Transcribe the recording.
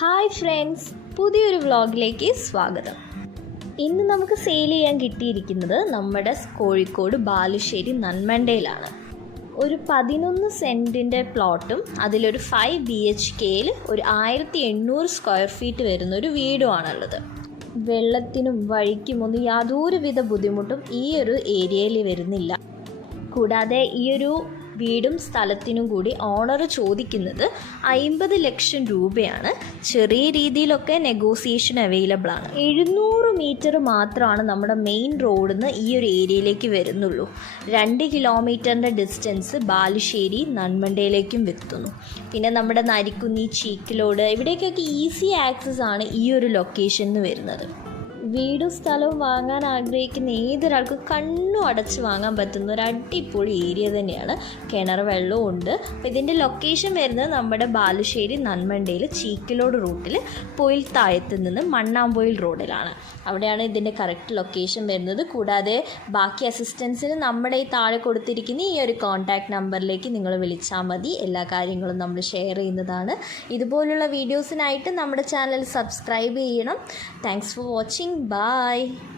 Hi friends, പുതിയൊരു വ്ളോഗിലേക്ക് സ്വാഗതം. ഇന്ന് നമുക്ക് സെയിൽ ചെയ്യാൻ കിട്ടിയിരിക്കുന്നത് നമ്മുടെ കോഴിക്കോട് ബാലുശ്ശേരി നന്മണ്ടയിലാണ്. ഒരു 11 സെൻറ്റിൻ്റെ പ്ലോട്ടും അതിലൊരു 5 BHKയിൽ ഒരു 1800 സ്ക്വയർ ഫീറ്റ് വരുന്നൊരു വീടുമാണുള്ളത്. വെള്ളത്തിനും വഴിക്കുമൊന്നും യാതൊരുവിധ ബുദ്ധിമുട്ടും ഈ ഒരു ഏരിയയിൽ വരുന്നില്ല. കൂടാതെ ഈ ഒരു വീടും സ്ഥലത്തിനും കൂടി ഓണർ ചോദിക്കുന്നത് 50 ലക്ഷം രൂപയാണ്. ചെറിയ രീതിയിലൊക്കെ നെഗോസിയേഷൻ അവൈലബിൾ ആണ്. 700 മീറ്റർ മാത്രമാണ് നമ്മുടെ മെയിൻ റോഡിൽ നിന്ന് ഈ ഒരു ഏരിയയിലേക്ക് വരുന്നുള്ളൂ. 2 കിലോമീറ്ററിൻ്റെ ഡിസ്റ്റൻസ് ബാലുശ്ശേരി നന്മണ്ടയിലേക്കും എത്തുന്നു. പിന്നെ നമ്മുടെ നരിക്കുന്നി, ചീക്കിലോട് ഇവിടേക്കൊക്കെ ഈസി ആക്സസ് ആണ് ഈ ഒരു ലൊക്കേഷനിൽ വരുന്നത്. വീടും സ്ഥലവും വാങ്ങാൻ ആഗ്രഹിക്കുന്ന ഏതൊരാൾക്കും കണ്ണും അടച്ച് വാങ്ങാൻ പറ്റുന്ന ഒരു അടിപൊളി ഏരിയ തന്നെയാണ്. കിണർ വെള്ളവും ഉണ്ട്. അപ്പോൾ ഇതിൻ്റെ ലൊക്കേഷൻ വരുന്നത് നമ്മുടെ ബാലുശ്ശേരി നന്മണ്ടയിൽ ചീക്കിലോട് റൂട്ടിൽ പൊയിൽ താഴത്ത് നിന്ന് മണ്ണാമ്പൊയിൽ റോഡിലാണ്. അവിടെയാണ് ഇതിൻ്റെ കറക്റ്റ് ലൊക്കേഷൻ വരുന്നത്. കൂടാതെ ബാക്കി അസിസ്റ്റൻസിന് നമ്മുടെ ഈ താഴെ കൊടുത്തിരിക്കുന്ന ഈ ഒരു കോൺടാക്റ്റ് നമ്പറിലേക്ക് നിങ്ങൾ വിളിച്ചാൽ മതി. എല്ലാ കാര്യങ്ങളും നമ്മൾ ഷെയർ ചെയ്യുന്നതാണ്. ഇതുപോലുള്ള വീഡിയോസിനായിട്ട് നമ്മുടെ ചാനൽ സബ്സ്ക്രൈബ് ചെയ്യണം. Thanks for watching. Bye.